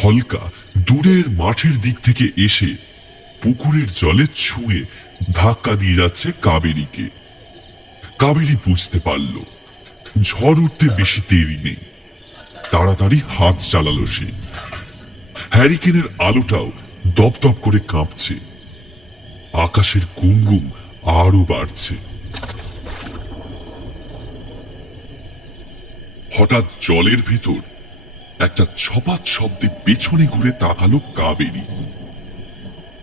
হলকা দূরের মাঠের দিক থেকে এসে পুকুরের জলে ছুঁয়ে ধাক্কা দিয়ে যাচ্ছে কাবেরীকে। কাবেরী বুঝতে পারল ঝড় উঠতে বেশি দেরি নেই। তাড়াতাড়ি হাত চালালো সে। হ্যারিকেনের আলোটাও দপদপ করে কাঁপছে। আকাশের গুমগুম আরো বাড়ছে। হঠাৎ জলের ভেতর একটা ছপাত শব্দে পেছনে ঘুরে তাকালো কাবেরী।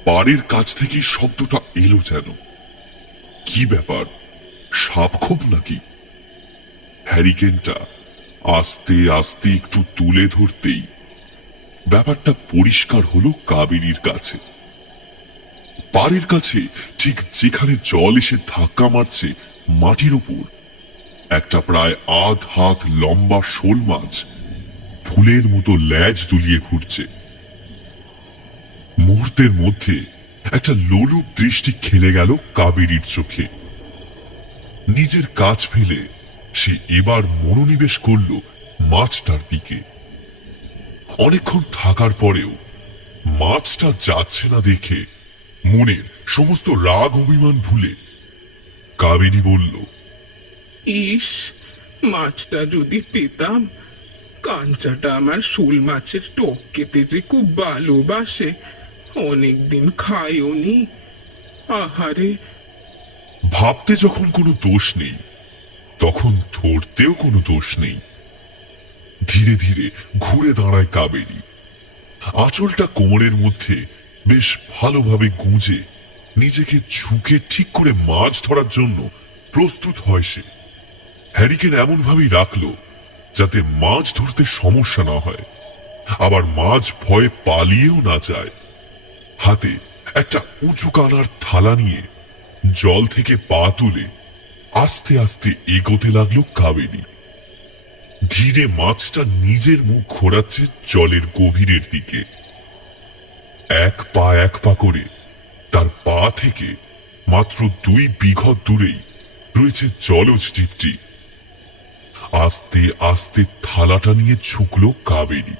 পাড়ের কাছ থেকে শব্দটা এলো যেন। কি ব্যাপার, সাপ খুব নাকি? হ্যারিকেনটা আস্তে আস্তে একটু তুলে ধরতেই ব্যাপারটা পরিষ্কার হলো কাবেরীর কাছে। পাড়ের কাছে ঠিক যেখানে জল এসে ধাক্কা মারছে মাটির উপর, একটা প্রায় আধ হাত লম্বা শোল মাছ ফুলের মতো ল্যাজ দুলিয়ে ঘুরছে। মুহূর্তের মধ্যে একটা লোলুপ দৃষ্টি খেলে গেল কাবেরীর চোখে। নিজের কাজ ফেলে সে এবার মনোনিবেশ করল মাছটার দিকে। অনেকক্ষণ থাকার পরেও মাছটা যাচ্ছে না দেখে মনের সমস্ত রাগ অভিমান ভুলে কাবেরী বলল, ইস, মাছটা যদি পেতাম। কাঞ্চাটা আমার শোল মাছের টক খেতে যে খুব ভালোবাসে, অনেকদিন খায়ও নি। আহারে। ভাবতে যখন কোনো দোষ নেই তখন ধরতেও কোনো দোষ নেই। ধীরে ধীরে ঘুরে দাঁড়ায় কাবেরী। আঁচলটা কোমরের মধ্যে বেশ ভালোভাবে গুঁজে নিজেকে ঝুঁকে ঠিক করে মাছ ধরার জন্য প্রস্তুত হয় সে। হ্যারিকেন এমন ভাবেই রাখলো যাতে মাছ ধরতে সমস্যা না হয়, আবার মাছ ভয়ে পালিয়েও না যায়। হাতে একটা উঁচু কানার থালা নিয়ে জল থেকে পা তুলে আস্তে আস্তে এগোতে লাগলো কাবেরী। ধীরে মাছটা নিজের মুখ ঘোরাচ্ছে জলের গভীরের দিকে। এক পা করে তার পা থেকে মাত্র 2 বিঘত দূরেই রয়েছে জলজ জীবটি। আস্তে আস্তে থালাটা নিয়ে ঝুঁকল কাবেরী।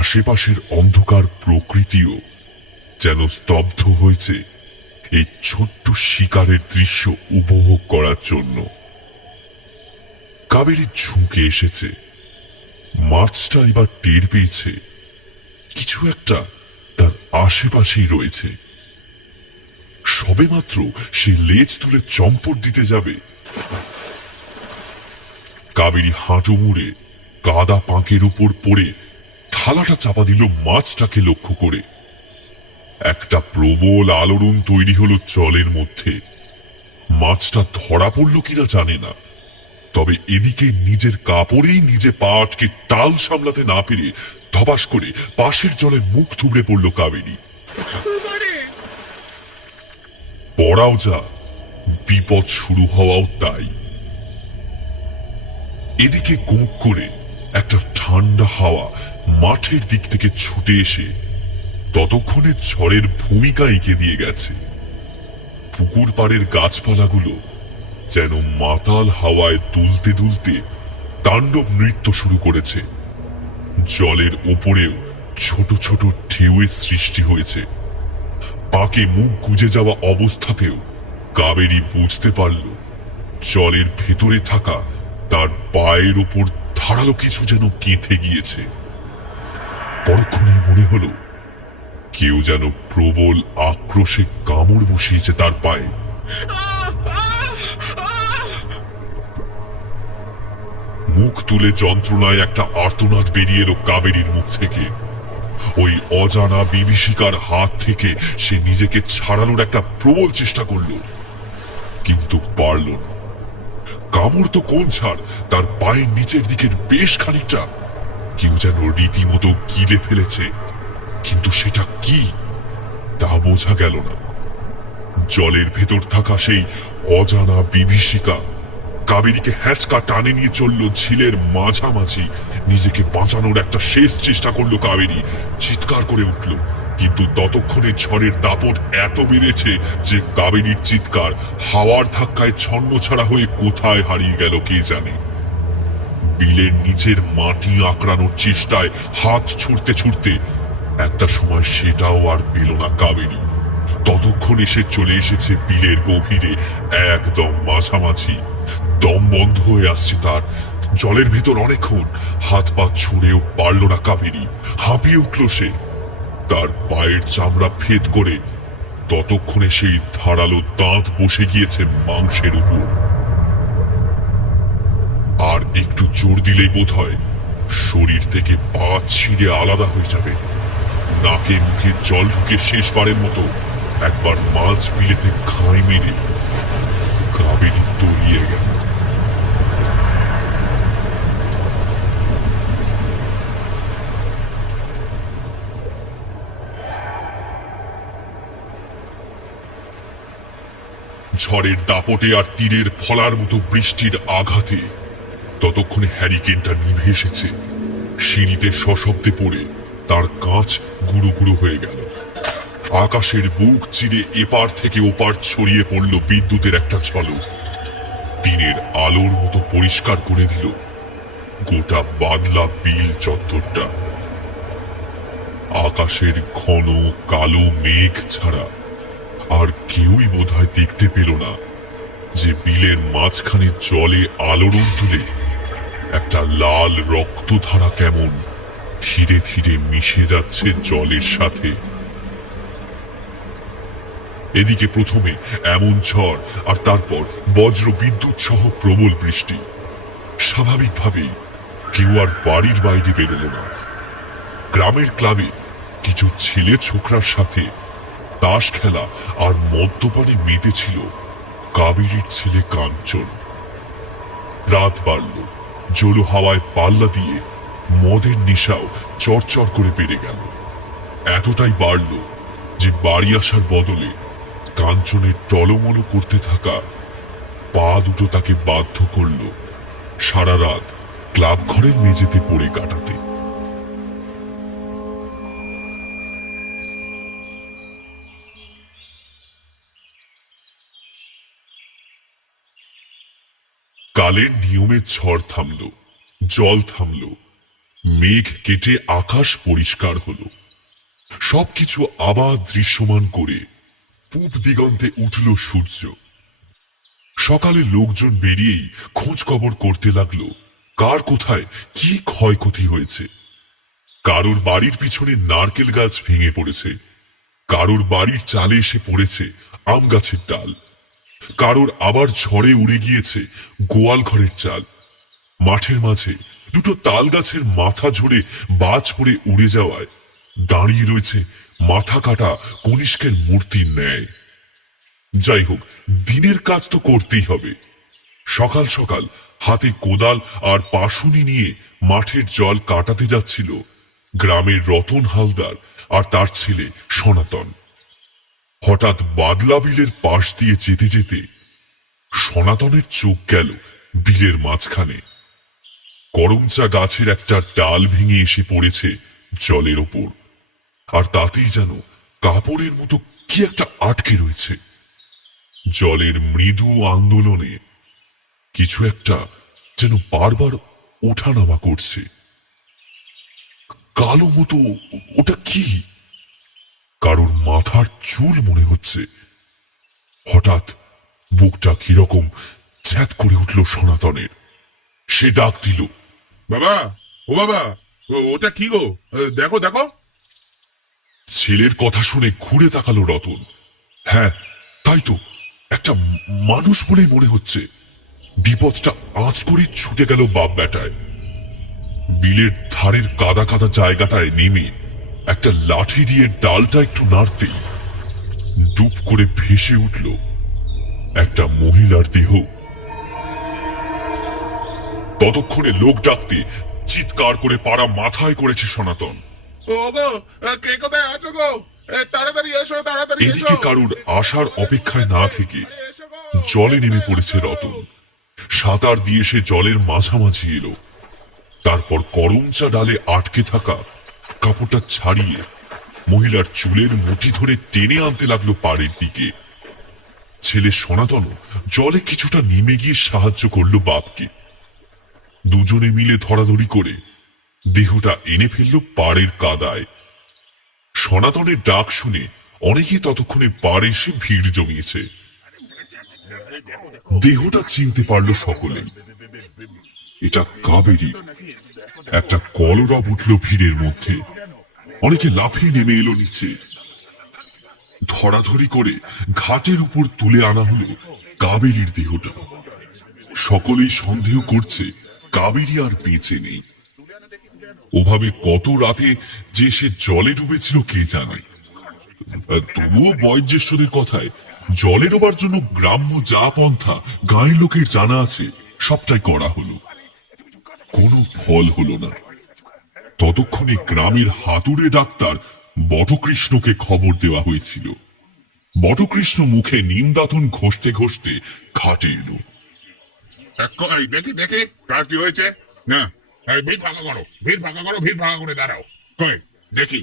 আশেপাশের অন্ধকার প্রকৃতিও যেন স্তব্ধ হয়েছে এই ছোট্ট শিকারের দৃশ্য উপভোগ করার জন্য। কাবেরী ঝুঁকে এসেছে। মাছটা এবার টের পেয়েছে কিছু একটা তার আশেপাশেই রয়েছে। সবেমাত্র সে লেজ তুলে চম্পট দিতে যাবে, কাবেরী হাঁটু মুড়ে কাদা পাঁকের উপর পড়ে থালাটা চাপা দিল মাছটাকে লক্ষ্য করে। একটা প্রবল আলোড়ন তৈরি হলো জলের মধ্যে। মাছটা ধরা পড়ল কিনা জানে না, তবে এদিকে নিজের কাপড়েই নিজে পা আটকে টাল সামলাতে না পেরে ধপাস করে পাশের জলে মুখ থুবড়ে পড়ল কাবেরী। পড়াও যা, বিপদ শুরু হওয়াও তাই। এদিকে গোঁক করে একটা ঠান্ডা হাওয়া মাঠের দিক থেকে ছুটে এসে ততক্ষণে ঝড়ের ভূমিকা এঁকে দিয়ে গেছে। পুকুর পাড়ের গাছপালাগুলো যেন মাতাল হাওয়ায় দুলতে দুলতে তাণ্ডব নৃত্য শুরু করেছে। জলের উপরেও ছোট ছোট ঢেউয়ের সৃষ্টি হয়েছে। পাকে মুখ গুজে যাওয়া অবস্থাতেও কাবেরী বুঝতে পারল জলের ভেতরে থাকা তার পায়ের উপর ধারালো কিছু যেন গেঁথে গিয়েছে। পরক্ষণেই মনে হলো কেউ যেন প্রবল আক্রোশে কামড় বসিয়েছে তার পায়ে। মুখ তুলে যন্ত্রণায় একটা আর্তনাদ বেরিয়ে এলো কাবেরীর মুখ থেকে। ওই অজানা বিভীষিকার হাত থেকে সে নিজেকে ছাড়ানোর একটা প্রবল চেষ্টা করল, কিন্তু পারল না। কামড় তো কোন ছাড়, তার পায়ের নিচের দিকের বেশ খানিকটা কেউ যেন রীতিমতো গিলে ফেলেছে, কিন্তু সেটা কি তা বোঝা গেল না। জলের ভেতর থাকা সেই অজানা বিভীষিকা কাবেরীকে হ্যাঁচকা টানে নিয়ে চলল ঝিলের মাঝামাঝি। নিজেকে বাঁচানোর একটা শেষ চেষ্টা করলো কাবেরী, চিৎকার করে উঠল, কিন্তু ততক্ষণে ঝড়ের দাপট এত বেড়েছে যে কাবেরীর চিৎকার হাওয়ার ধাক্কায় ছন্নছাড়া হয়ে কোথায় হারিয়ে গেল কে জানে। বিলের নিচের মাটি আঁকড়ানোর চেষ্টায় হাত ছুটতে ছুটতে একটা সময় সেটাও আর পেল না কাবেরী। ততক্ষণে সে চলে এসেছে বিলের গভীরে, একদম মাঝামাঝি। দম বন্ধ হয়ে আসছে তার। জলের ভেতর অনেকক্ষণ হাত পা ছুঁড়েও পারল না কাবেরী। হাঁপিয়ে উঠল সে। তার পায়ের চামড়া ফেদ করে ততক্ষণে সেই ধারালো দাঁত বসে গিয়েছে মাংসের উপর। আর একটু জোর দিলেই বোধ হয় শরীর থেকে পা ছিঁড়ে আলাদা হয়ে যাবে। নাকে মুখে জল ঢুকে শেষবারের মতো একবার মাছ বিলেতে খাঁই মেরে কাবেরী তলিয়ে গেল। ঝড়ের দাপটে আর তীরের ফলার মতো বৃষ্টির আঘাতে ততক্ষণে হ্যারিকেনটা নিভে এসেছে। সিঁড়িতে সশব্দে পড়ে তার কাঁচ গুঁড়ো গুঁড়ো হয়ে গেল। আকাশের বুক চিরে এপার থেকে ওপার ছড়িয়ে পড়ল বিদ্যুতের একটা ঝলক। দিনের আলোর মতো পরিষ্কার করে দিল গোটা বাদলা বিল চত্বরটা। আকাশের ঘন কালো মেঘ ছাড়া আর কেউই বোধহয় দেখতে পেল না যে বিলের মাঝখানে জলে আলোড়ন তুলে একটা লাল রক্তধারা কেমন ধীরে ধীরে মিশে যাচ্ছে জলের সাথে। এদিকে প্রথমে এমন ঝড় আর তারপর বজ্র বিদ্যুৎ সহ প্রবল বৃষ্টি। স্বাভাবিকভাবেই কেউ আর বাড়ির বাইরে বেরোল না। গ্রামের ক্লাবে কিছু ছেলে ছোকরার সাথে তাস খেলা আর মদ্যপানে মেতেছিল কাবেরীর ছেলে কাঞ্চন। রাত বাড়ল, জোলো হাওয়ায় পাল্লা দিয়ে মদের নেশাও চরচর করে বেড়ে গেল। এতটাই বাড়ল যে বাড়ি আসার বদলে কাঞ্চনের টলমলো করতে থাকা পা দুটো তাকে বাধ্য করল সারা রাত ক্লাব ঘরের মেঝেতে পড়ে কাটাতে। কালের নিয়মে ঝড় থামল, জল থামল, মেঘ কেটে আকাশ পরিষ্কার হলো। সবকিছু আবার দৃশ্যমান করে পূব দিগন্তে উঠল সূর্য। সকালে লোকজন বেরিয়েই খোঁজ খবর করতে লাগলো কার কোথায় কি ক্ষয়ক্ষতি হয়েছে। কারোর বাড়ির পিছনে নারকেল গাছ ভেঙে পড়েছে, কারোর বাড়ির চালে এসে পড়েছে আম গাছের ডাল, কারোর আবার ঝড়ে উড়ে গিয়েছে গোয়াল ঘরের চাল। মাঠের মাঝে দুটো তাল গাছের মাথা ঝরে বাজ পড়ে উড়ে যাওয়ায় দাঁড়িয়ে রয়েছে মাথা কাটা কনিষ্কের মূর্তির ন্যায়। যাই হোক, দিনের কাজ তো করতেই হবে। সকাল সকাল হাতে কোদাল আর পাশুনি নিয়ে মাঠের জল কাটাতে যাচ্ছিল গ্রামের রতন হালদার আর তার ছেলে সনাতন। হঠাৎ বাদলা বিলের পাশ দিয়ে যেতে যেতে সনাতনের চোখ গেল বিলের মাঝখানে। করমচা গাছের একটা ডাল ভেঙে এসে পড়েছে জলের ওপর, আর তাতেই যেন কাপড়ের মতো কি একটা আটকে রয়েছে। জলের মৃদু আন্দোলনে কিছু একটা যেন বারবার ওঠানামা করছে। কালো মতো ওটা কি? কারোর মাথার চুল মনে হচ্ছে। হঠাৎ বুকটা কিরকম ছ্যাঁত করে উঠল সনাতনের। সে ডাক দিল, বাবা, ও বাবা, ওটা কি গো? দেখো দেখো। ছেলের কথা শুনে ঘুরে তাকালো রতন। হ্যাঁ, তাই তো, একটা মানুষ বলেই মনে হচ্ছে। বিপদটা আঁচ করে ছুটে গেল বাপ বেটায়। বিলের ধারের কাদা কাদা জায়গাটায় নেমে একটা লাঠি দিয়ে ডালটা একটু নাড়তেই ডুব করে ভেসে উঠল একটা মহিলার দেহ। ততক্ষণে লোক ডাকতে চিৎকার করে পাড়া মাথায় করেছে সনাতন। ও গো, কে কোথায় আছো গো? তাড়াতাড়ি এসো, তাড়াতাড়ি এসো। এদিকে কারুর আসার অপেক্ষায় না থেকে জলে নেমে পড়েছে রতন। সাঁতার দিয়ে সে জলের মাঝামাঝি এলো। তারপর করমচা ডালে আটকে থাকা কাপড়টা ছাড়িয়ে মহিলার চুলের মুঠি ধরে টেনে আনতে লাগলো পাড়ের দিকে। ছেলে সনাতন জলে কিছুটা নেমে গিয়ে সাহায্য করলো বাপকে। দুজনে মিলে ধরাধরি করে দেহটা এনে ফেলল পাড়ের কাদায়। সনাতনের ডাক শুনে অনেকে ততক্ষণে পাড়ে এসে ভিড় জমিয়েছে। দেহটা চিনতে পারল সকলেই, এটা কাবেরী। একটা কলরব উঠল ভিড়ের মধ্যে, অনেকে লাফিয়ে নেমে এলো নিচে। ধরাধরি করে ঘাটের উপর তুলে আনা হলো কাবেরীর দেহটা। সকলেই সন্দেহ করছে কাবেরী আর বেঁচে নেই। ওভাবে কত রাতে যে সে জলে ডুবেছিল কে জানে। তবুও বয়োজ্যেষ্ঠদের কথায় জলে ডোবার জন্য গ্রাম্য যা পন্থা গাঁয়ের লোকের জানা আছে সবটাই করা হলো, কোনো ফল হলো না। ততক্ষণে গ্রামের হাতুড়ে ডাক্তার বটকৃষ্ণকে খবর দেওয়া হয়েছিল। বটকৃষ্ণ মুখে নিমদাতন ঘষতে ঘষতে ঘাটে এলো। দেখি দেখি কার কি হয়েছে না। ভিড় ফাঁকা করো, ভিড় ফাঁকা করো, ভিড় ফাঁকা করে দাঁড়াও। কই দেখি।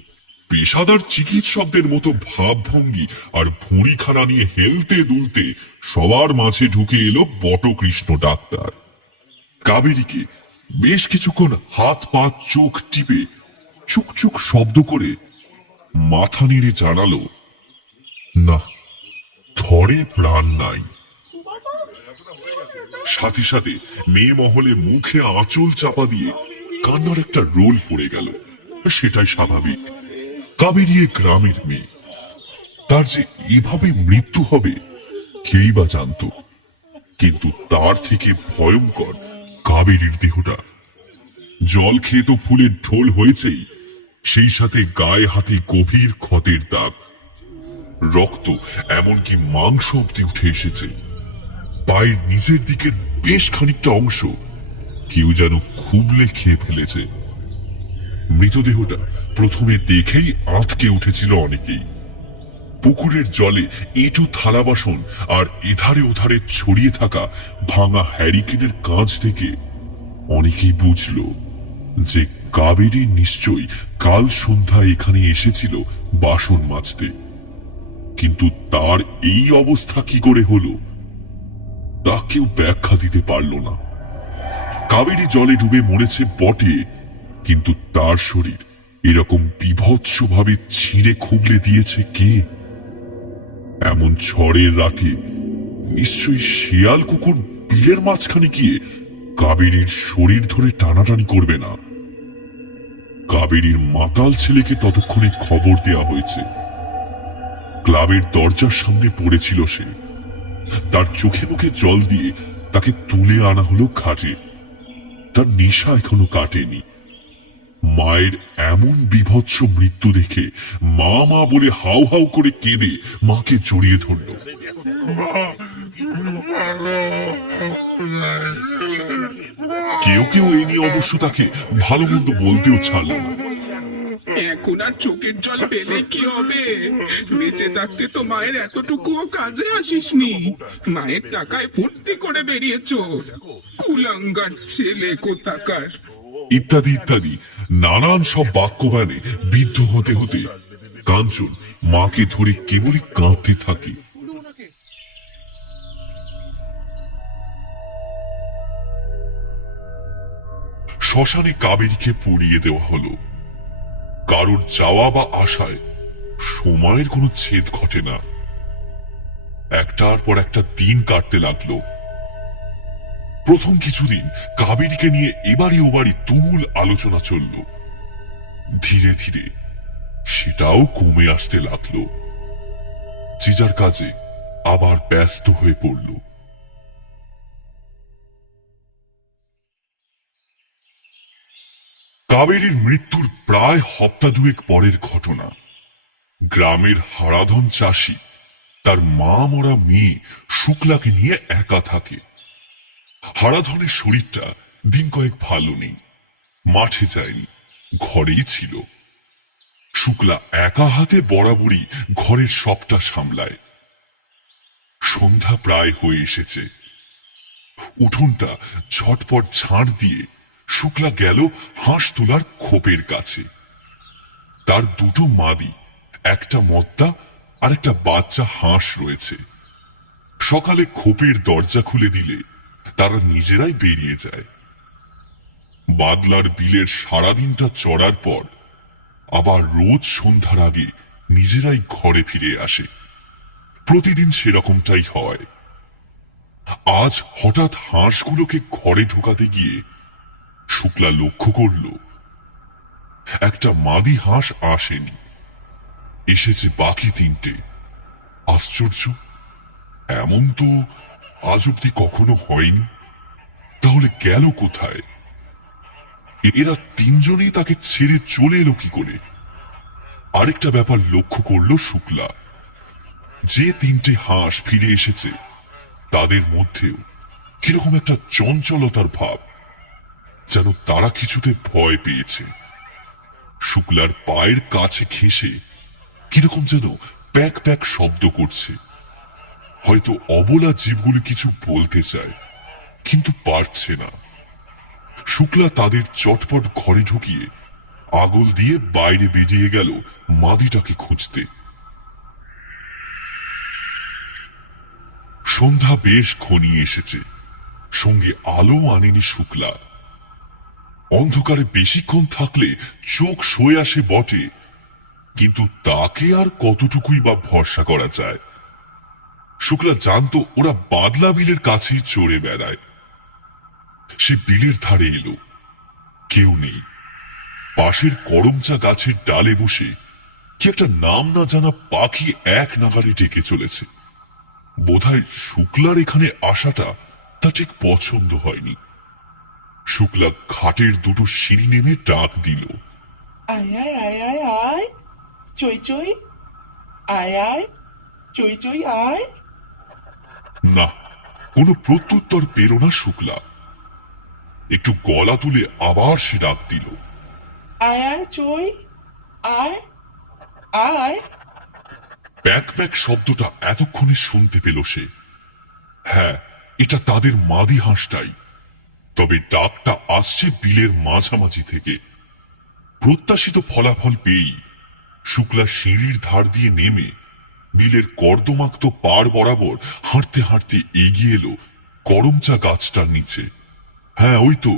পেশাদার চিকিৎসকদের মতো ভাবভঙ্গি আর ভুঁড়িখানা নিয়ে হেলতে দুলতে সবার মাঝে ঢুকে এলো বটকৃষ্ণ ডাক্তার। কাবেরীকে বেশ কিছুক্ষণ হাত পা চোখ টিপে চুকচুক শব্দ করে মাথা নেড়ে জানালো, না, থরে প্রাণ নাই। সাথে সাথে মেয়ে মহলে মুখে আঁচল চাপা দিয়ে কান্নার একটা রোল পড়ে গেল। সেটাই স্বাভাবিক, কাবেরী গ্রামের মেয়ে, তার যে এভাবে মৃত্যু হবে কেই বা জানত। কিন্তু তার থেকে ভয়ঙ্কর কাবেরীর দেহটা। জল খেয়ে তো ফুলের ঢোল হয়েছেই, সেই সাথে গায়ে হাতে গভীর ক্ষতের দাগ, রক্ত এমনকি মাংস অব্দি উঠে এসেছে। পায়ের নিচের দিকের বেশ খানিকটা অংশ কেউ যেন খুবলে খেয়ে ফেলেছে। মৃতদেহটা প্রথমে দেখেই আঁতকে উঠেছিল অনেকেই। পুকুরের জলে এঁটো থালা বাসন আর এধারে ওধারে ছড়িয়ে থাকা ভাঙা হ্যারিকেনের কাঁচ থেকে অনেকেই বুঝল যে কাবেরী নিশ্চয়ই কাল সন্ধ্যায় এখানে এসেছিল বাসন মাজতে। কিন্তু তার এই অবস্থা কি করে হলো তা কেউ ব্যাখ্যা দিতে পারল না। কাবেরী জলে ডুবে মরেছে বটে, কিন্তু তার শরীর এরকম বিভৎসভাবে ছিঁড়ে খুবলে দিয়েছে কে? এমন ঝড়ের রাতে নিশ্চয়ই শিয়াল কুকুর বিলের মাঝখানে গিয়ে কাবেরীর শরীর ধরে টানাটানি করবে না। কাবেরীর মাতাল ছেলেকে ততক্ষণে খবর দেওয়া হয়েছে। ক্লাবের দরজার সামনে পড়েছিল সে। তার চোখে মুখে জল দিয়ে তাকে তুলে আনা হলো ঘাটে। তার নেশা এখনো কাটেনি। মায়ের এমন বিভৎস মৃত্যু দেখে মা মা বলে হাউ হাউ করে কেঁদে মাকে জড়িয়ে ধরল। কেউ কেউ এই নিয়ে অবশ্য তাকে ভালো মন্দ বলতেও ছাড়ল না। এখন আর চোখের জল পেলে কি হবে? বেঁচে থাকতে তো মায়ের এতটুকুও কাজে আসিসনি। মায়ের টাকায় ভর্তি করে বেরিয়েছো, কুলাঙ্গার ছেলে কোথাকার। ইত্যাদি ইত্যাদি নানান সব বাক্যবাণে বিদ্ধ হতে হতে কাঞ্চন মাকে ধরে কেবলই কাঁদতে থাকে। শ্মশানে কাবেরীকে পুড়িয়ে দেওয়া হলো। কারোর যাওয়া বা আশায় সময়ের কোনো ছেদ ঘটে না। একটার পর একটা দিন কাটতে লাগলো। প্রথম কিছুদিন কাবেরীকে নিয়ে এবাড়ি ওবাড়ি তুমুল আলোচনা চলল। ধীরে ধীরে সেটাও কমে আসতে লাগলো। যে যার কাজে আবার ব্যস্ত হয়ে পড়ল। কাবেরীর মৃত্যুর প্রায় সপ্তাহ দুয়েক পরের ঘটনা। গ্রামের হারাধন চাষি তার মা মরা মেয়ে শুক্লাকে নিয়ে একা থাকে। হারাধনের শরীরটা দিন কয়েক ভালো নেই, মাঠে যায়নি, ঘরেই ছিল। শুক্লা একা হাতে বরাবরই ঘরের সবটা সামলায়। সন্ধ্যা প্রায় হয়ে এসেছে। উঠোনটা ঝটপট ঝাড় দিয়ে শুক্লা গেল হাঁস তোলার খোপের কাছে। তার দুটো মাদি, একটা মদ্দা আর একটা বাচ্চা হাঁস রয়েছে। সকালে খোপের দরজা খুলে দিলে তারা নিজেরাই বেরিয়ে যায়। বাদলার বিলের সারাদিনটা চড়ার পর আবার রোজ সন্ধ্যার আগে নিজেরাই ঘরে ফিরে আসে। প্রতিদিন সেরকমটাই হয়। আজ হঠাৎ হাঁসগুলোকে ঘরে ঢোকাতে গিয়ে শুক্লা লক্ষ্য করল একটা মাদি হাঁস আসেনি, এসেছে বাকি তিনটে। আশ্চর্য, এমন তো আজ অব্দি কখনো হয়নি। তাহলে গেল কোথায়? এরা তিনজনেই তাকে ছেড়ে চলে এলো কি করে? আরেকটা ব্যাপার লক্ষ্য করল শুক্লা, যে তিনটে হাঁস ফিরে এসেছে তাদের মধ্যেও কিরকম একটা চঞ্চলতার ভাব, যেন তারা কিছুতে ভয় পেয়েছে। শুক্লার পায়ের কাছে ঘেঁষে কিরকম যেন প্যাক প্যাক শব্দ করছে। হয়তো অবলা জীবগুলি কিছু বলতে চায়, কিন্তু পারছে না। শুক্লা তাদের চটপট ঘরে ঢুকিয়ে আগল দিয়ে বাইরে বেরিয়ে গেল মাদিটাকে খুঁজতে। সন্ধ্যা বেশ ঘনিয়ে এসেছে, সঙ্গে আলো আনেনি শুক্লা। অন্ধকারে বেশিক্ষণ থাকলে চোখ সয়ে আসে বটে, কিন্তু তাকে আর কতটুকুই বা ভরসা করা যায়। শুক্লা জানতো ওরা বাদলা বিলের কাছেই চড়ে বেড়ায়। সে বিলের ধারে এলো, কেউ নেই। পাশের করমচা গাছের ডালে বসে কি একটা নাম না জানা পাখি এক নাগারে ডেকে চলেছে। বোধহয় শুক্লার এখানে আসাটা তা ঠিক পছন্দ হয়নি। শুক্লা খাটের দুটো সিঁড়ি নেমে ডাক দিল, আয় আয় আয় আয় আয়, চই চই, আয় আয়, চই চই আয়। না, কোনো প্রত্যুত্তর পেল না শুক্লা। একটু গলা তুলে আবার সে ডাক দিল, আয় আয় চই, আয় আয়। প্যাক প্যাক শব্দটা এতক্ষণে শুনতে পেল সে। হ্যাঁ, এটা তাদের মাদি হাঁসটাই। তবে ডাকটা আসছে বিলের মাঝামাঝি থেকে। প্রত্যাশিত ফলাফল পেয়েই শুক্লা সিঁড়ির ধার দিয়ে নেমে বিলের কর্দমাক্ত পাড় বরাবর হাঁটতে হাঁটতে এগিয়ে এলো করমচা গাছটার নিচে। হ্যাঁ, ওই তো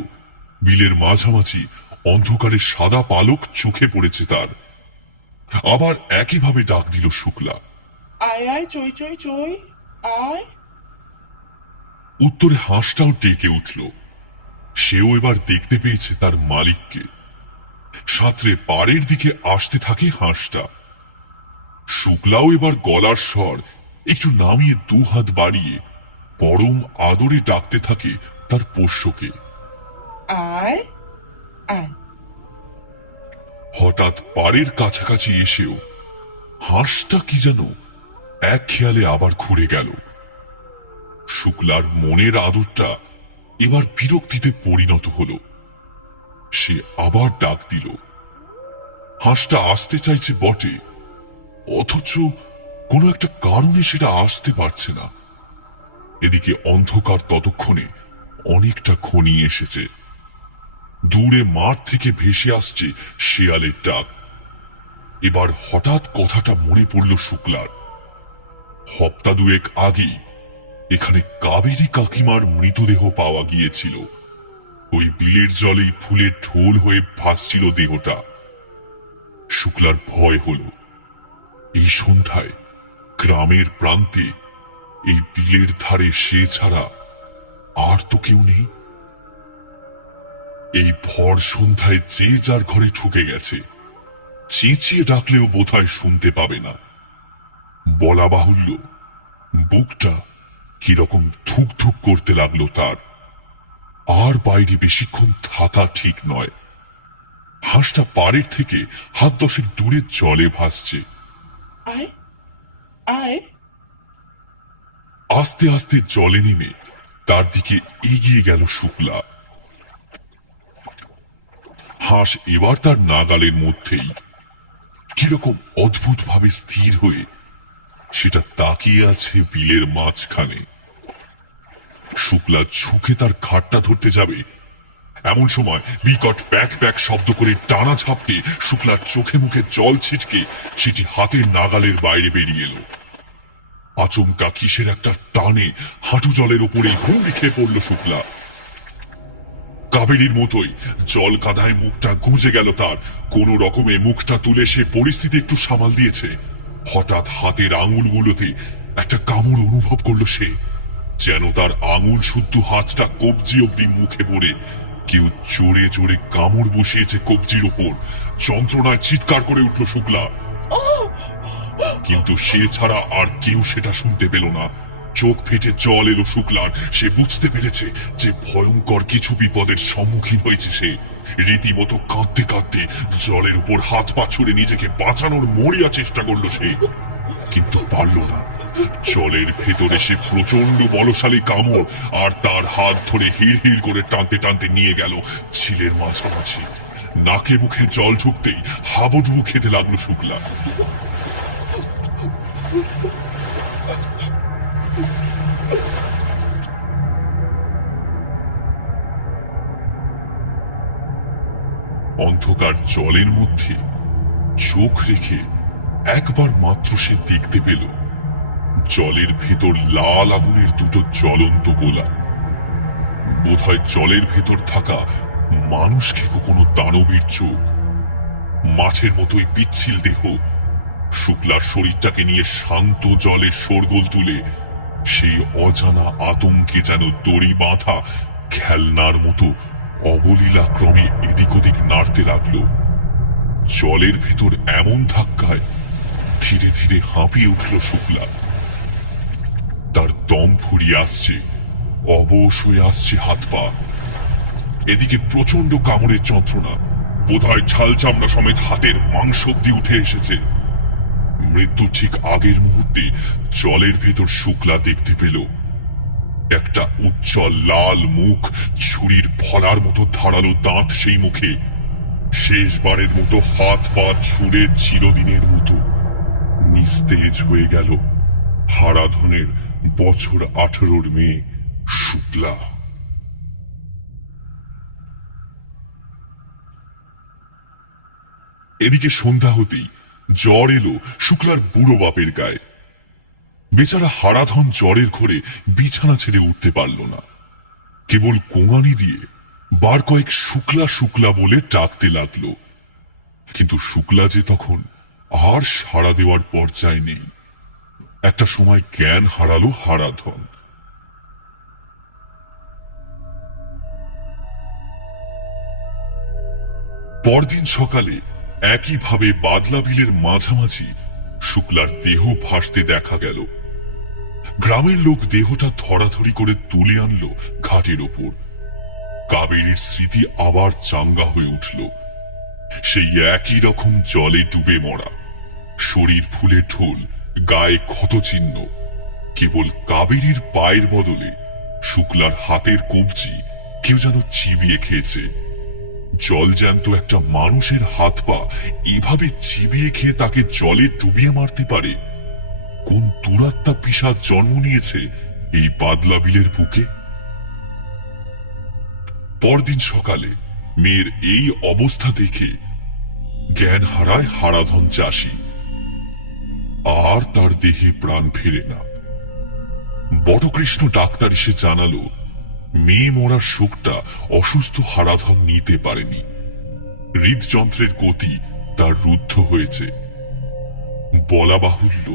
বিলের মাঝামাঝি অন্ধকারের সাদা পালক চোখে পড়েছে তার। আবার একইভাবে ডাক দিল শুক্লা, আয় আয় চই চই চই, আয়। উত্তরে হাঁসটাও ডেকে উঠল। সেও এবার দেখতে পেয়েছে তার মালিককে। সাঁতরে পাড়ের দিকে আসতে থাকে হাঁসটা। শুক্লাও এবার গলার স্বর একটু নামিয়ে দু হাত বাড়িয়ে পরম আদরে ডাকতে থাকে তার পোষ্যকে। আয় আয়। হঠাৎ পাড়ের কাছাকাছি এসেও হাঁসটা কি যেন এক খেয়ালে আবার ঘুরে গেল। শুক্লার মনের আদরটা এবার বিরক্তিতে পরিণত হলো। সে আবার ডাক দিল। হাঁসটা আসতে চাইছে বটে, অথচ কোনো একটা কারণে সেটা আসতে পারছে না। এদিকে অন্ধকার ততক্ষণে অনেকটা ঘনিয়ে এসেছে। দূরে মাঠ থেকে ভেসে আসছে শেয়ালের ডাক। এবার হঠাৎ কথাটা মনে পড়ল শুক্লার। হপ্তা দুয়েক আগেই এখানে কাবেরী কাকিমার মৃতদেহ পাওয়া গিয়েছিল। ওই বিলের জলেই ফুলের ঢোল হয়ে ভাসছিল দেহটা। শুক্লার ভয় হল, এই সন্ধ্যায় গ্রামের প্রান্তে এই বিলের ধারে সে ছাড়া আর তো কেউ নেই। এই ভর সন্ধ্যায় যে যার ঘরে ঢুকে গেছে, চেঁচিয়ে ডাকলেও বোধহয় শুনতে পাবে না। বলা বাহুল্য, বুকটা কিরকম ধুক ধুক করতে লাগলো তার। আর বাইরে বেশিক্ষণ থাকা ঠিক নয়। হাঁসটা পাড়ের থেকে হাত দশেক দূরে জলে ভাসছে। আয় আয়। আস্তে আস্তে জলে নেমে তার দিকে এগিয়ে গেল শুক্লা। হাঁস এবার তার নাগালের মধ্যেই কিরকম অদ্ভুত ভাবে স্থির হয়ে সেটা তাকিয়ে আছে বিলের মাঝখানে। শুক্লা ঝুঁকে তার ঘাটটা ধরতে যাবে, এমন সময় বিকট প্যাক প্যাক শব্দ করে টানা ঝাপটে শুক্লার চোখে মুখে জল ছিটকে সেটি হাতের নাগালের বাইরে বেরিয়ে এলো। আচমকা কিসের একটা টানে হাঁটু জলের ওপরে হুমড়ি খেয়ে পড়ল শুক্লা। কাবেরীর মতোই জল কাদায় মুখটা গুঁজে গেল তার। কোনো রকমে মুখটা তুলে সে পরিস্থিতি একটু সামাল দিয়েছে। হঠাৎ হাতের আঙুলগুলোতে একটা কামড় অনুভব করলো সে, যেন তার আঙুল শুদ্ধ হাতটা কবজি অব্দি মুখে পড়ে কেউ জোরে জোরে কামড় বসিয়েছে কবজির ওপর। যন্ত্রণায় চিৎকার করে উঠল শুক্লা, কিন্তু সে ছাড়া আর কেউ সেটা শুনতে পেল না। চোখ ফেটে জল এলো শুক্লার। সে বুঝতে পেরেছে যে ভয়ঙ্কর কিছু বিপদের সম্মুখীন হয়েছে সে। রীতিমতো কাঁদতে কাঁদতে জলের উপর হাত পা ছুড়ে নিজেকে বাঁচানোর মরিয়া চেষ্টা করলো সে, কিন্তু পারল না। জলের ভেতরে সে প্রচন্ড বলশালী কামড় আর তার হাত ধরে হিড় হিড় করে টানতে টানতে নিয়ে গেল ঝিলের মাঝামাঝি। নাকে মুখে জল ঢুকতেই হাবুডুবু খেতে লাগলো শুক্লা। অন্ধকার জলের মধ্যে চোখ রেখে একবার মাত্র সে দেখতে পেল জলের ভেতর লাল আগুনের দুটো জ্বলন্ত গোলা। বোধহয় জলের ভেতর থাকা মানুষ খেকো কোনো দানবীর চোখ। মাছের মতোই পিচ্ছিল দেহ। শুক্লার শরীরটাকে নিয়ে শান্ত জলে শোরগোল তুলে সেই অজানা আতঙ্কে যেন দড়ি বাঁধা খেলনার মতো অবলীলাক্রমে এদিক ওদিক নাড়তে লাগলো। জলের ভেতর এমন ধাক্কায় ধীরে ধীরে হাঁপিয়ে উঠল শুক্লা। তার দম ফুরিয়ে আসছে, অবশ হয়ে আসছে হাত পা। এদিকে প্রচন্ড কামড়ের যন্ত্রণা, বোধহয় ছাল চামড়া সমেত হাতের মাংস অব্দি উঠে এসেছে। মৃত্যু ঠিক আগের মুহূর্তে জলের ভেতর শুক্লা দেখতে পেল একটা উজ্জ্বল লাল মুখ, ছুরির ফলার মতো ধারালো দাঁত সেই মুখে। শেষবারের মতো হাত পা ছুঁড়ে চিরদিনের মতো নিস্তেজ হয়ে গেল হারাধনের বছর 18-র মেয়ে শুক্লা। এদিকে সন্ধ্যা হতেই জ্বর এলো শুক্লার বুড়ো বাপের গায়ে। বেচারা হারাধন জ্বরের ঘোরে বিছানা ছেড়ে উঠতে পারল না। কেবল কোঙানি দিয়ে বার কয়েক শুক্লা শুক্লা বলে ডাকতে লাগলো, কিন্তু শুক্লা যে তখন আর সাড়া দেওয়ার পর্যায়ে নেই। একটা সময় জ্ঞান হারালো হারাধন। পরদিন সকালে একইভাবে বাদলা বিলের মাঝামাঝি শুক্লার দেহ ভাসতে দেখা গেল। গ্রামের লোক দেহটা ধরাধরি করে তুলে আনলো ঘাটের ওপর। কাবেরীর স্মৃতি আবার চাঙ্গা হয়ে উঠল। সেই একই রকম জলে ডুবে মরা, শরীর ফুলে ঢোল, গায়ে ক্ষতচিহ্ন। কেবল কাবেরীর পায়ের বদলে শুক্লার হাতের কবজি কেউ যেন চিবিয়ে খেয়েছে। জলজ্যান্ত একটা মানুষের হাত পা এভাবে চিবিয়ে খেয়ে তাকে জলে ডুবিয়ে মারতে পারে? কোন দুরাত্মা পিশাচ জন্ম নিয়েছে এই বাদলা বিলের বুকে? পরদিন সকালে মেয়ের এই অবস্থা দেখে জ্ঞান হারায় হারাধন চাষী। আর তার দেহে প্রাণ ফেরে না। বটকৃষ্ণ ডাক্তার এসে জানালো মেয়ে মরার শোকটা অসুস্থ হারাধন নিতে পারেনি। হৃদযন্ত্রের গতি তার রুদ্ধ হয়েছে। বলা বাহুল্য,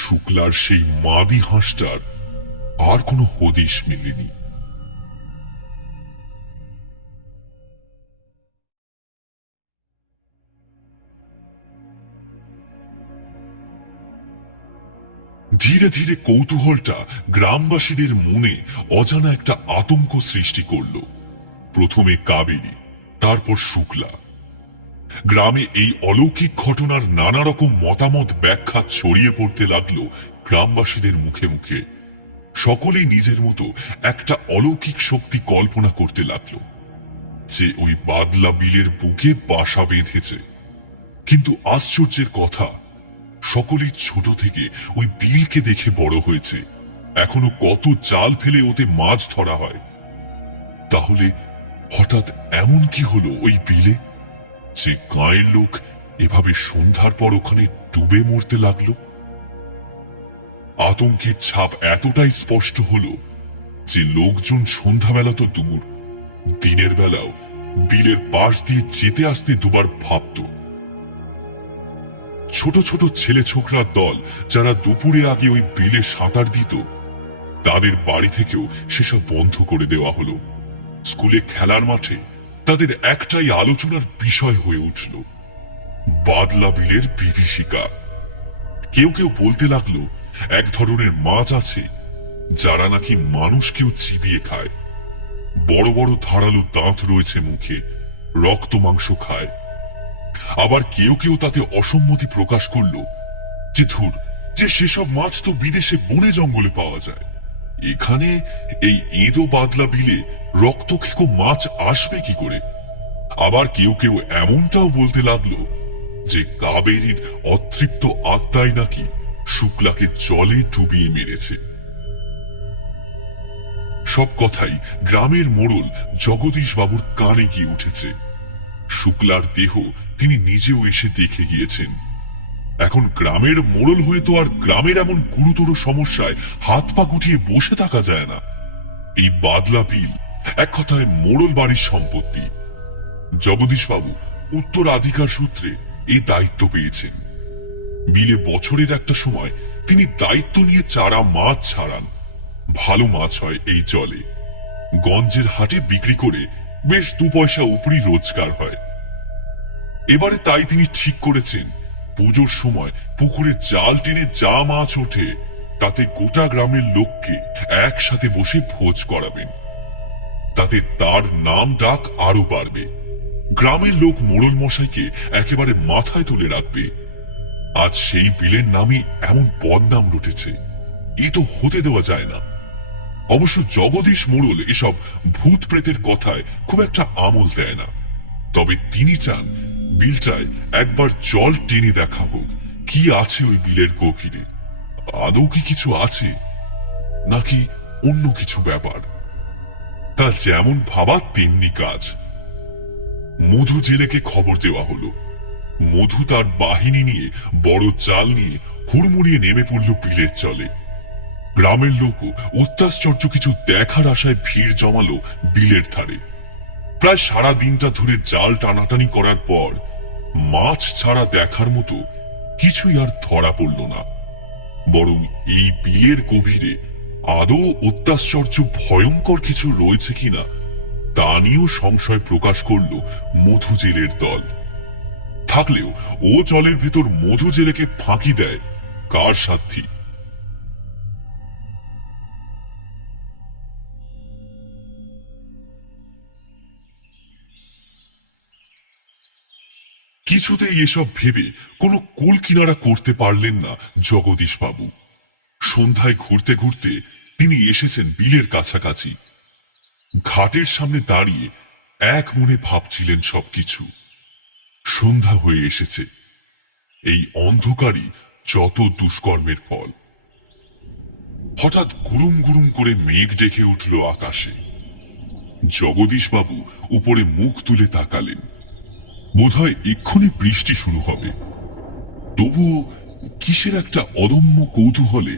শুক্লার সেই মাদি হাঁসটার আর কোনো হদিশ মেলেনি। ধীরে ধীরে কৌতূহলটা গ্রামবাসীদের মনে অজানা একটা আতঙ্ক সৃষ্টি করল। প্রথমে কাবেরী, তারপর শুক্লা। গ্রামে এই অলৌকিক ঘটনার নানা রকম মতামত ব্যাখ্যা ছড়িয়ে পড়তে লাগলো গ্রামবাসীদের মুখে মুখে। সকলেই নিজের মতো একটা অলৌকিক শক্তি কল্পনা করতে লাগলো যে ওই বাদলা বিলের বুকে বাসা বেঁধেছে। কিন্তু আশ্চর্যের কথা, সকলেই ছোট থেকে ওই বিলকে দেখে বড় হয়েছে। এখনো কত জাল ফেলে ওতে মাছ ধরা হয়। তাহলে হঠাৎ এমন কি হলো ওই বিলে যে গাঁয়ের লোক এভাবে সন্ধ্যার পর ওখানে ডুবে মরতে লাগলো? আতঙ্কের ছাপ এতটাই স্পষ্ট হলো যে লোকজন সন্ধ্যাবেলা তো দূর, দিনের বেলাও বিলের পাশ দিয়ে যেতে আসতে দুবার ভাবত। ছোট ছোট ছেলে ছোকরার দল যারা দুপুরে আগে ওই বিলে সাঁতার দিত, তাদের বাড়ি থেকেও সেসব বন্ধ করে দেওয়া হলো। স্কুলে খেলার মাঠে তাদের একটাই আলোচনার বিষয় হয়ে উঠল বাদলা বিলের বিভীষিকা। কেউ কেউ বলতে লাগলো এক ধরনের মাছ আছে যারা নাকি মানুষকেও চিবিয়ে খায়। বড় বড় ধারালো দাঁত রয়েছে মুখে, রক্ত মাংস খায়। আবার কেউ কেউ তাতে অসম্মতি প্রকাশ করলো যে ধুর, যে সেসব মাছ তো বিদেশে বনে জঙ্গলে পাওয়া যায়, এখানে এই এঁদো বাদলা বিলে রক্ত খেকো মাছ আসবে কি করে। আবার কেউ কেউ এমনটাও বলতে লাগলো যে কাবেরীর অতৃপ্ত আত্মাই নাকি শুক্লাকে জলে ডুবিয়ে মেরেছে। সব কথাই গ্রামের মোড়ল জগদীশ বাবুর কানে গিয়ে উঠেছে। শুক্লার দেহ তিনি নিজেও এসে দেখে গিয়েছেন। এখন গ্রামের মোড়ল হয়ে তো আর গ্রামের এমন গুরুতর সমস্যায় হাত পা গুটিয়ে বসে থাকা যায় না। এই বাদলা বিল এক কথায় মোড়ল বাড়ির সম্পত্তি। জগদীশ বাবু উত্তরাধিকার সূত্রে এই দায়িত্ব পেয়েছেন। বিলে বছরের একটা সময় তিনি দায়িত্ব নিয়ে চারা মাছ ছাড়ান। ভালো মাছ হয় এই জলে, গঞ্জের হাটে বিক্রি করে বেশ 2 পয়সা উপরি রোজগার হয়। এবারে তাই তিনি ঠিক করেছেন পুজোর সময় পুকুরে জাল টেনে যা মাছ ওঠে তাতে গোটা গ্রামের লোককে একসাথে বসে ভোজ করাবেন। তাতে তার নাম ডাক আরো বাড়বে। গ্রামের লোক মোড়ল মশাইকে একেবারে মাথায় তুলে রাখবে। আজ সেই বিলের নামই এমন বদনাম রটেছে, এ তো হতে দেওয়া যায় না। অবশ্য জগদীশ মোড়ল এসব ভূত প্রেতের কথায় খুব একটা আমল দেয় না। তবে তিনি চান বিলটায় একবার জল টেনে দেখা হোক, কি আছে ওই বিলের গভীরে। আদৌ কি কিছু আছে নাকি অন্য কিছু ব্যাপার। তা যেমন ভাবা তেমনি কাজ। মধু জেলেকে খবর দেওয়া হলো। মধু তার বাহিনী নিয়ে বড় জাল নিয়ে হুড়মুড়িয়ে নেমে পড়ল বিলের জলে। গ্রামের লোকও অত্যাশ্চর্য কিছু দেখার আশায় ভিড় জমালো বিলের ধারে। প্রায় সারা দিনটা ধরে জাল টানাটানি করার পর মাছ ছাড়া দেখার মতো কিছুই আর ধরা পড়ল না। বরং এই বিলের গভীরে আদৌ অত্যাশ্চর্য ভয়ঙ্কর কিছু রয়েছে কিনা তা নিয়েও সংশয় প্রকাশ করল মধু জেলের দল। থাকলেও ও জলের ভেতর মধু জেলেকে ফাঁকি দেয় কার সাধ্যি। কিছুতেই এসব ভেবে কোনো কুল কিনারা করতে পারলেন না জগদীশ বাবু। সন্ধ্যায় ঘুরতে ঘুরতে তিনি এসেছেন বিলের কাছাকাছি। ঘাটের সামনে দাঁড়িয়ে এক মনে ভাবছিলেন সবকিছু। সন্ধ্যা হয়ে এসেছে, এই অন্ধকারই যত দুষ্কর্মের ফল। হঠাৎ গুরুম গুরুম করে মেঘ ডেকে উঠল আকাশে। জগদীশ বাবু উপরে মুখ তুলে তাকালেন। বোধহয় এক্ষুনি বৃষ্টি শুরু হবে। তবুও কিসের একটা অদম্য কৌতূহলে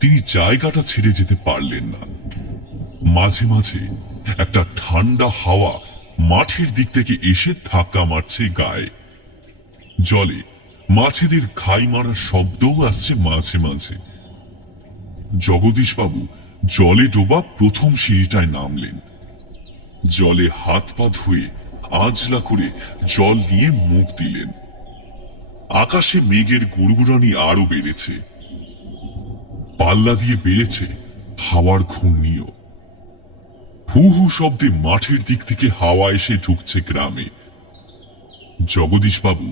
তিনি জায়গাটা ছেড়ে যেতে পারলেন না। মাঝে মাঝে একটা ঠান্ডা হাওয়া মাঠের দিক থেকে এসে ধাক্কা মারছে গায়ে। জলে মাছেদের ঘাই মারার শব্দও আসছে মাঝে মাঝে। জগদীশ বাবু জলে ডোবা প্রথম সিঁড়িটায় নামলেন। জলে হাত পা ধুয়ে আজলা করে জল নিয়ে মুখ দিলেন। আকাশে মেঘের গুড়গুড়ানি আরো বেড়েছে। পাল্লা দিয়ে বেড়েছে হাওয়ার ঘূর্ণিও। হু হু শব্দে মাঠের দিক থেকে হাওয়া এসে ঢুকছে গ্রামে। জগদীশ বাবু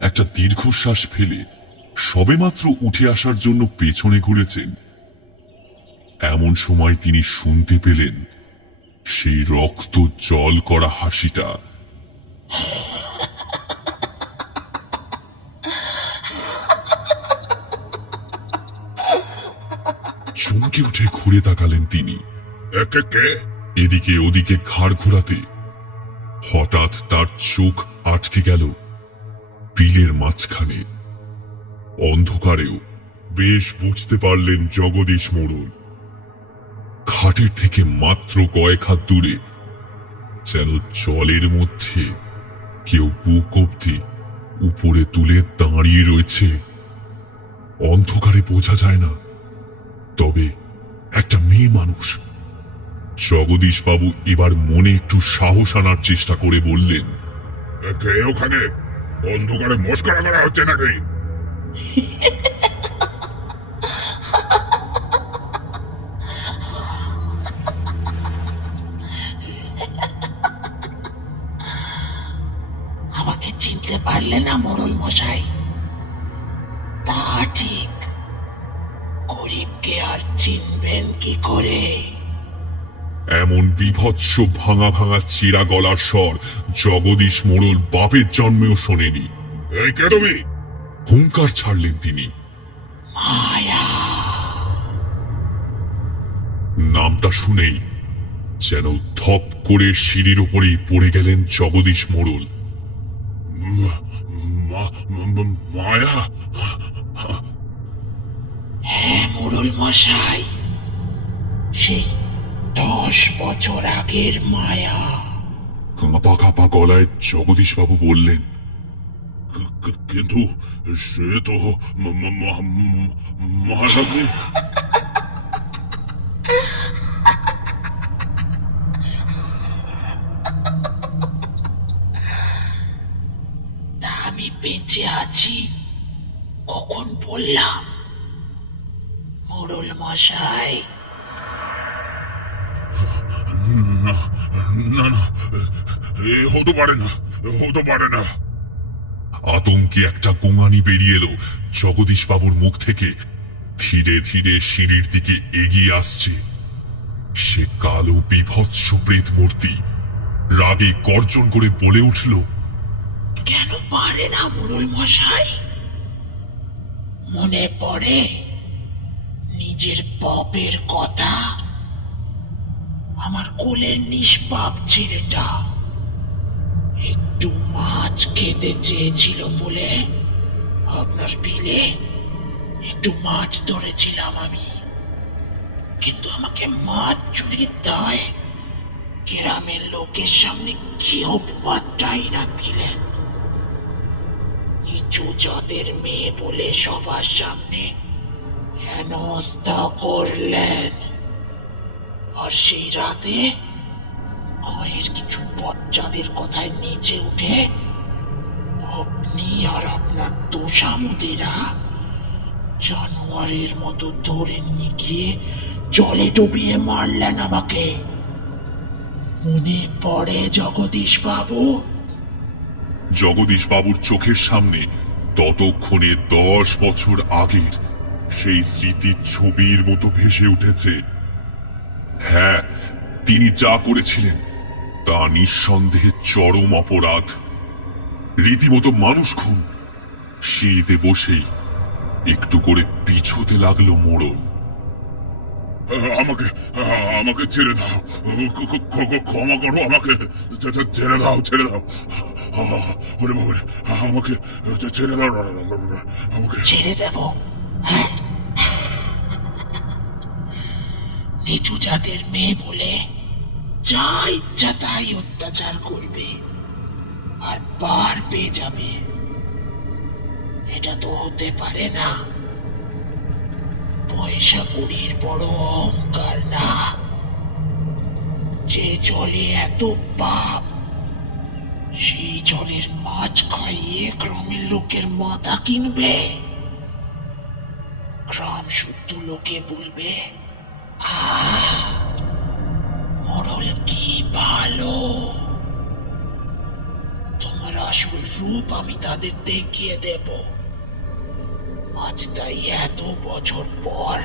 একটা দীর্ঘশ্বাস ফেলে সবেমাত্র উঠে আসার জন্য পেছনে ঘুরেছেন। এমন সময় তিনি শুনতে পেলেন সেই রক্ত জল করা হাসিটা। চমকে উঠে ঘুরে তাকালেন তিনি। একে কে? এদিকে ওদিকে ঘাড় ঘোরাতে হঠাৎ তার চোখ আটকে গেল বিলের মাঝখানে। অন্ধকারেও বেশ বুঝতে পারলেন জগদীশ মোড়ল। ঘাটের থেকে মাত্র কয়েক হাত দূরে যেন জলের মধ্যে কেউ বুক অব্দি উপরে তুলে দাঁড়িয়ে রয়েছে। অন্ধকারে বোঝা যায় না, তবে একটা মেয়ে মানুষ। জগদীশ বাবু এবার মনে একটু সাহস আনার চেষ্টা করে বললেন, কে ওখানে? অন্ধকারে মস্করা করা হচ্ছে নাকি? আমাকে চিনতে পারলে না মোড়ল মশাই? তা ঠিক, গরিবকে আর চিনবেন কি করে? এমন বিভৎস ভাঙা ভাঙা চিরা গলার স্বর জগদীশ মোড়ল বাপের জন্মেও শোনেনি। এই কে তুমি? হুঙ্কার ছাড়লেন তিনি। মায়া। নামটা শুনেই যেন ধপ করে সিঁড়ির ওপরেই পড়ে গেলেন জগদীশ মোড়ল। মায়া? হ্যাঁ মোড়ল মশাই, সেই 10 বছর আগের মায়া। কাঁপা কাঁপা গলায় জগদীশ বাবু বললেন, কিন্তু সে তো মায়াকে। তা আমি বেঁচে আছি কখন বললাম মোড়ল মশাই? না না না, এ হতে পারে না, হতে পারে না। আতঙ্কে একটা গোঙানি বেরিয়ে এলো জগদীশ বাবুর মুখ থেকে। ধীরে ধীরে সিঁড়ির দিকে এগিয়ে আসছে সে কালো বিভৎস প্রেত মূর্তি। রাগে গর্জন করে বলে উঠল, কেন পারে না মোড়ল মশাই? মনে পড়ে নিজের পাপের কথা? আমার কোলের নিষ্পাপ ছেলেটা একটু মাছ খেতে চেয়েছিল বলে আপনার বিলে একটু মাছ ধরেছিলাম আমি, কিন্তু আমাকে মাছ চুরির দায় গ্রামের লোকের সামনে কি অপবাদটাই না দিলেন। নিচু জাতের মেয়ে বলে সবার সামনে হেনস্থা করলেন। আর সেই রাতে গায়ের কিছু বজ্জাদের কথায় নিচে উঠে আপনি আর আপনার দোষামুদেরা জানোয়ারের মতো ধরে নিয়ে গিয়ে জলে ডুবিয়ে মারলেন আমাকে। মনে পড়ে জগদীশ বাবু? জগদীশ বাবুর চোখের সামনে ততক্ষণে 10 বছর আগের সেই স্মৃতির ছবির মতো ভেসে উঠেছে। হ্যাঁ, তিনি যা করেছিলেন তা নিঃসন্দেহে চরম অপরাধ, রীতিমতো মানুষ খুন। সিঁড়িতে বসেই একটু করে পিছোতে লাগলো মোড়ল। আমাকে আমাকে ছেড়ে দাও, ক্ষমা করো আমাকে, ছেড়ে দাও, ছেড়ে দাও। ওরে বাবা, আমাকে ছেড়ে দাও, আমাকে ছেড়ে দেব? হ্যাঁ, নিচু জাতের মেয়ে বলে যা ইচ্ছা তাই অত্যাচার করবে আর পার পেয়ে যাবে? এটা তো হতে পারে না। পয়সা কড়ির বড় অহংকার না যে জলে এত পাপ, সেই জলের মাছ খাইয়ে গ্রামের লোকের মাথা কিনবে। গ্রাম শুদ্ধ লোকে বলবে, মোড়ল কি ভালো। তোমার আসল রূপ আমি তাদের দেখিয়ে দেব। আজ তাই এত বছর পর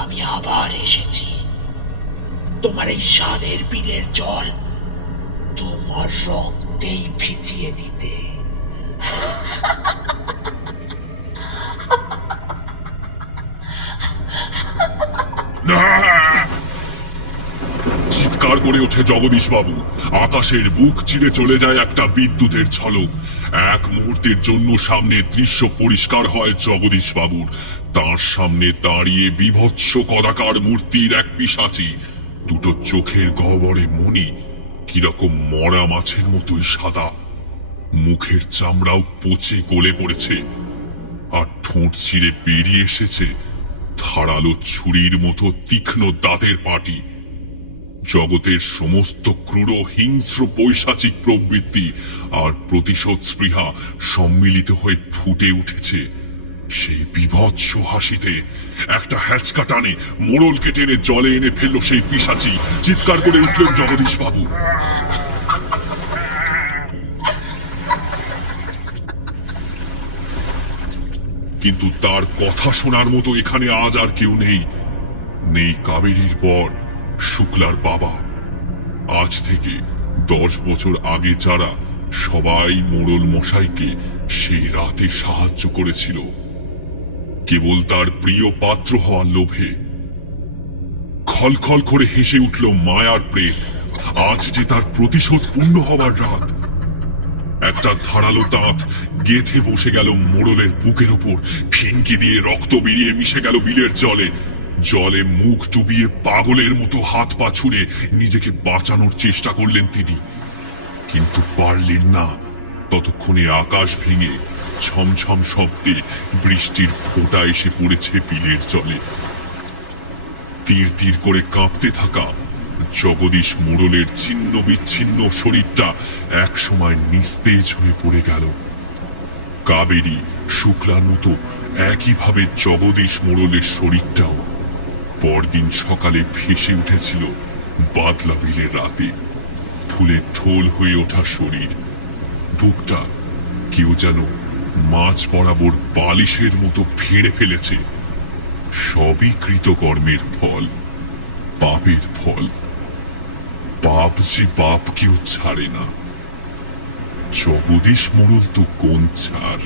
আমি আবার এসেছি তোমার এই স্বাদের বিলের জল তোমার রক্তেই ভিজিয়ে দিতে। চিৎকার করে ওঠে জগদীশ বাবু। আকাশের বুক চিরে চলে যায় একটা বিদ্যুতের ঝলক। এক মুহূর্তের জন্য সামনের দৃশ্য পরিষ্কার হয় জগদীশ বাবুর। তার সামনে দাঁড়িয়ে বিভৎস কদাকার মূর্তির এক পিশাচী, দুটো চোখের গহ্বরে মণি, কিরকম মরা মাছের মতোই সাদা, মুখের চামড়াও পচে গলে পড়েছে, আর ঠোঁট ছিঁড়ে বেরিয়ে এসেছে ধারালো ছুরির মতো তীক্ষ্ণ দাঁতের পাটি। জগতের সমস্ত ক্রূর হিংস্র পৈশাচিক প্রবৃত্তি আর প্রতিশোধ স্পৃহা সম্মিলিত হয়ে ফুটে উঠেছে সেই বীভৎস হাসিতে। একটা হ্যাচকা টানে মোড়লকে টেনে জলে এনে ফেলল সেই পিশাচি। চিৎকার করে উঠলেন জগদীশ বাবু। কিন্তু তার কথা শোনার মতো এখানে আজ আর কেউ নেই। নেই কাবেরীর বর শুক্লার বাবা। আজ থেকে 10 বছর আগে যারা সবাই মোড়ল মশাইকে সেই রাতে সাহায্য করেছিল কেবল তার প্রিয় পাত্র হওয়ার লোভে। খলখল করে হেসে উঠল মায়ার প্রেত। আজ যে তার প্রতিশোধ পূর্ণ হবার রাত। একটা ধারালো দাঁত গেথে বসে গেল মোড়লের বুকের ওপর। ফিনকি দিয়ে রক্ত বেরিয়ে মিশে গেল বিলের জলে। জলে মুখ ডুবিয়ে পাগলের মতো হাত পা ছুড়ে নিজেকে বাঁচানোর চেষ্টা করলেন তিনি, কিন্তু পারলেন না। ততক্ষণে আকাশ ভেঙে ছমছম শব্দে বৃষ্টির ফোঁটা এসে পড়েছে বিলের জলে। তীর তীর করে কাঁপতে থাকা জগদীশ মোড়লের ছিন্ন বিচ্ছিন্ন শরীরটা এক সময় নিস্তেজ হয়ে পড়ে গেল। কাবেরী শুক্লার মতো একইভাবে জগদীশ মোড়লের শরীরটাও পরদিন সকালে ভেসে উঠেছিল বাদলা বিলের রাতে। ফুলের ঢোল হয়ে ওঠা শরীর, বুকটা কেউ যেন মাছ বরাবর বালিশের মতো ফেড়ে ফেলেছে। সবই কৃতকর্মের ফল, পাপের ফল। পাপ যে বাপ কেউ ছাড়ে না। জগদীশ মোড়ল তো কোন ছাড়।